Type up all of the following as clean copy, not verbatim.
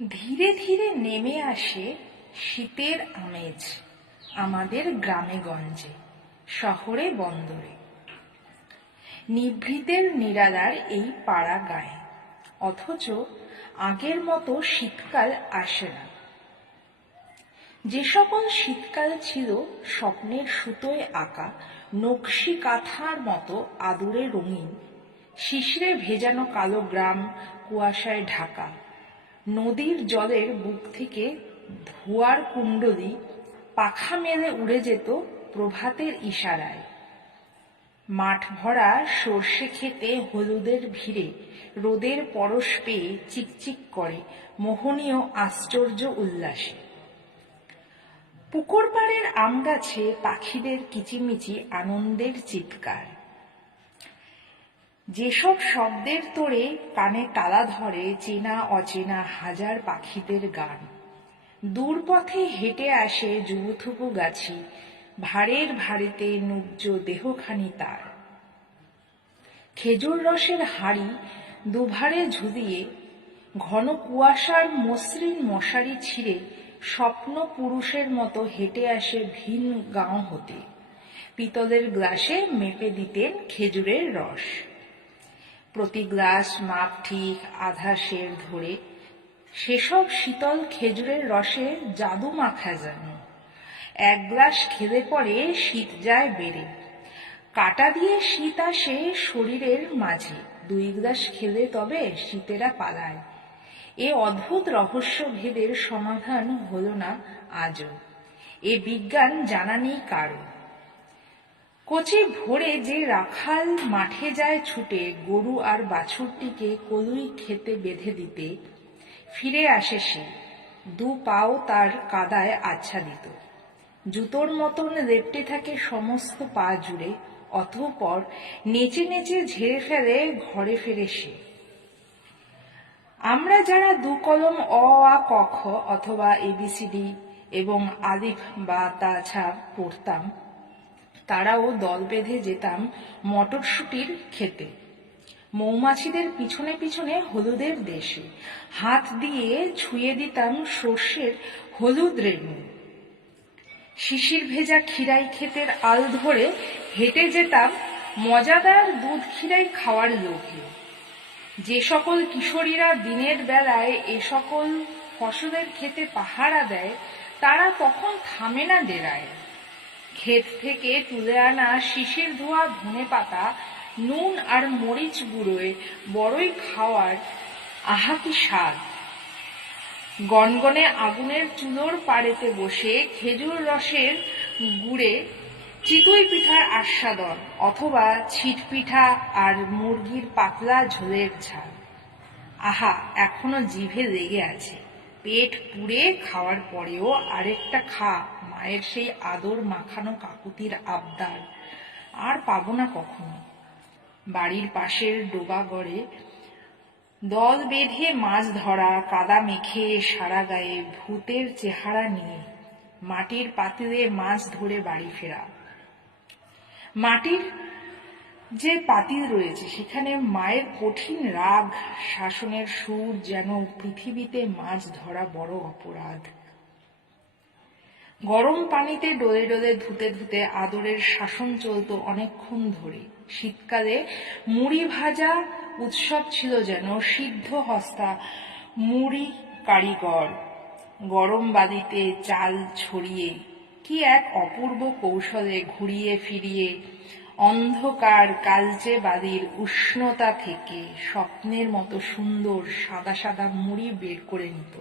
ধীরে ধীরে নেমে আসে শীতের আমেজ আমাদের গ্রামে গঞ্জে, শহরে বন্দরে। নিভৃতের নিরালার এই পাড়া গায়ে, অথচ আগের মতো শীতকাল আসে না। যে সকল শীতকাল ছিল স্বপ্নের সুতোয় আঁকা নকশি কাঁথার মতো আদুরে রঙিন, শিশিরে ভেজানো কালো গ্রাম কুয়াশায় ঢাকা, নদীর জলের বুক থেকে ধোঁয়ার কুণ্ডলী পাখা মেলে উড়ে যেত প্রভাতের ইশারায়। মাঠ ভরা সর্ষে খেতে হলুদের ভিড়ে রোদের পরশ পেয়ে চিকচিক করে মোহনীয় আশ্চর্য উল্লাসে। পুকুর পাড়ের আম গাছে পাখিদের কিচিমিচি আনন্দের চিৎকার, যেসব শব্দের তোড়ে কানে তালা ধরে চেনা অচেনা হাজার পাখিদের গান। দূর পথে হেঁটে আসে যুবথুপু গাছি, ভাড়ের ভাড়েতে নুব্জ দেহখানি তার। খেজুর রসের হাঁড়ি দুভারে ঝুলিয়ে ঘন কুয়াশার মসৃণ মশারি ছিঁড়ে স্বপ্ন পুরুষের মতো হেঁটে আসে ভিন গাঁও হতে। পিতলের গ্লাসে মেপে দিতেন খেজুরের রস, প্রতি গ্লাস মাপ ঠিক আধা সের ধরে। সেসব শীতল খেজুরের রসে জাদু মাখা যেন। এক গ্লাস খেলে পরে শীত যায় বেড়ে, কাটা দিয়ে শীত আসে শরীরের মাঝে। দুই গ্লাস খেলে তবে শীতেরা পালায়। এ অদ্ভুত রহস্য ভেদের সমাধান হলো না আজও, এ বিজ্ঞান জানা নেই কারো। কচি ভোরে যে রাখাল মাঠে যায় ছুটে গরু আর বাছুরটিকে কলুই খেতে বেঁধে দিতে, ফিরে আসে সে, দু পাও তার কাদায় আচ্ছাদিত। জুতোর মতন লেপ্টে থাকে সমস্ত পা জুড়ে, অতঃপর নেচে নেচে ঝেড়ে ফেলে ঘরে ফেরে সে। আমরা যারা দু কলম অ আ ক খ অথবা এবিসিডি এবং আলিফ বা তা ছা পড়তাম, তারাও দল বেঁধে যেতাম মটরশুটির খেতে, মৌমাছিদের পিছনে পিছনে হলুদের দেশে। হাত দিয়ে ছুঁয়ে দিতাম সর্ষের হলুদ রেণু। শিশির ভেজা খিরাই ক্ষেতের আল ধরে হেঁটে যেতাম মজাদার দুধ খিরাই খাওয়ার লোভে। যে সকল কিশোরীরা দিনের বেলায় এ সকল ফসলের ক্ষেতে পাহারা দেয়, তারা তখন থামে না ডেরায়। ক্ষেত থেকে তুলে আনা শিশির ধোয়া ধনেপাতা নুন আর মরিচ গুঁড়োয় বড়ই খাওয়ার আহা কি স্বাদ। গনগনে আগুনের চুলোর পাড়েতে বসে খেজুর রসের গুড়ে চিতই পিঠার আস্বাদন, অথবা ছিট পিঠা আর মুরগির পাতলা ঝোলের ঝাল। আহা, এখনো জিভে লেগে আছে। পেট পুড়ে খাওয়ার পরেও আরেকটা খা, মায়ের সেই আদর মাখানো কাকুতির আবদার আর পাবো না কখনো। বাড়ির পাশের ডোবাগড়ে দল বেঁধে মাছ ধরা, কাদা মেখে সারা গায়ে ভূতের চেহারা নিয়ে মাটির পাতিলে মাছ ধরে বাড়ি ফেরা। মাটির যে পাতিল রয়েছে সেখানে মায়ের কঠিন রাগ শাসনের সুর, যেন পৃথিবীতে মাছ ধরা বড় অপরাধ। গরম পানিতে ডলে ডলে ধুতে ধুতে আদরের শাসন চলত অনেকক্ষণ ধরে। শীতকালে মুড়ি ভাজা উৎসব ছিল যেন। সিদ্ধ হস্তা মুড়ি কারিগর গরম বালিতে চাল ছড়িয়ে কি এক অপূর্ব কৌশলে ঘুরিয়ে ফিরিয়ে অন্ধকার কালচে বালির উষ্ণতা থেকে স্বপ্নের মতো সুন্দর সাদা সাদা মুড়ি বের করে নিত।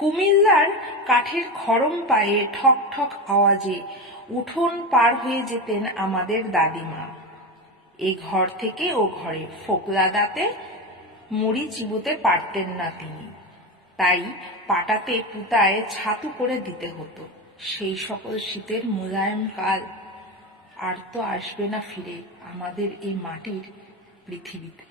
কুমিল্লার কাঠের খড়ম পায়ে ঠক ঠক আওয়াজে উঠোন পার হয়ে যেতেন আমাদের দাদিমা। এ ঘর থেকে ও ঘরে ফোকলা দাঁতে মুড়ি চিবুতে পারতেন না তিনি, তাই পাটাতে পুতায় ছাতু করে দিতে হতো। সেই সকল শীতের মোলায়েম কাল আর তো আসবে না ফিরে আমাদের এই মাটির পৃথিবীতে।